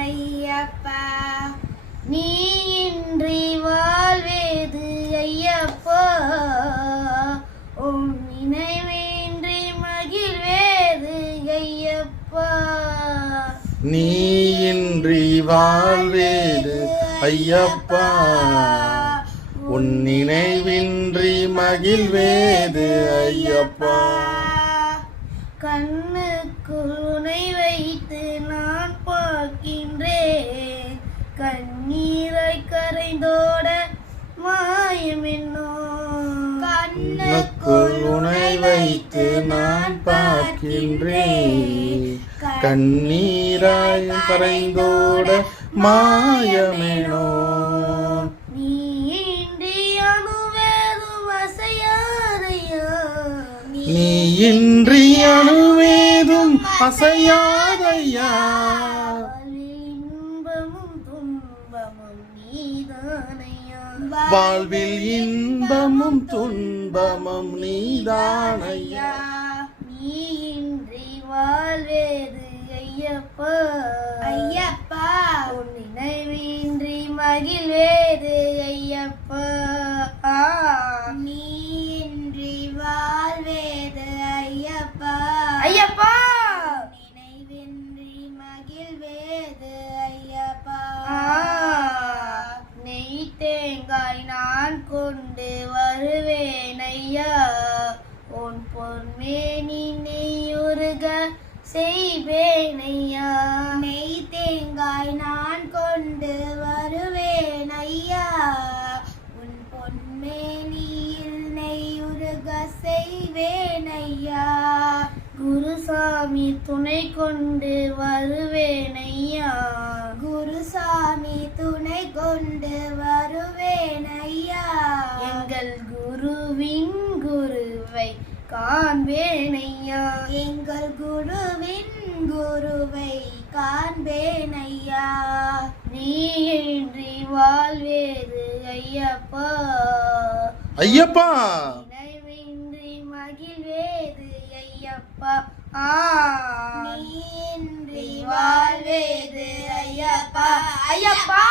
ஐயப்பா நீ இன்றி வாழ்வேது ஐயப்பா உன் நினைவின்றி மகிழ்வேது ஐயப்பா நீ இன்றி வாழ்வேது ஐயப்பா உன் நினைவின்றி மகிழ்வேது ஐயப்பா கண்ணுக்குள் உனை வைத்து நான் பார்க்கின்றேன் கண்ணீராய் கரைந்தோட மாயம் என்னோ கண்ணுக்குள் உனை வைத்து நான் பார்க்கின்றேன் கண்ணீராய் கரைந்தோட மாயமேனோ நீ இன்றி அணுவேதும் அசையாதையா நீ இன்றி அணுவேதும் அசையாதையா வாழ்வில் இன்பமும் துன்பமும் நீதானையா நீ இன்றி வாழ்வேது ஐயப்பா ஐயப்பா உன் நினைவின்றி மகிழ்வேது ஐயப்பா நீ இன்றி வாழ்வேது ஐயப்பா ஐயப்பா நினைவின்றி மகிழ்வேது ஐயப்பா நெய் தேங்காய் நான் கொண்டு வருவேன் ஐயா உன் பொன்மேனி நெய்யுருக செய்வேன் ஐயா நெய் தேங்காய் நான் கொண்டு வருவேன் ஐயா உன் பொன்மேனியில் நெய்யுருக செய்வேன் ஐயா குருசாமி துணை கொண்டு வருவேன் ஐயா குருசாமி துணை கொண்டு வருவேன் ஐயா எங்கள் குருவின் குருவை காண்பேன் ஐயா எங்கள் குருவின் குருவை காண்பேன் ஐயா நீ இன்றி வாழ்வேது ஐயப்பா ஐயப்பா நினைவின்றி மகிழ்வேது ஐயப்பா நீ இன்றி வாழ்வேது ஐயப்பா ஐயப்பா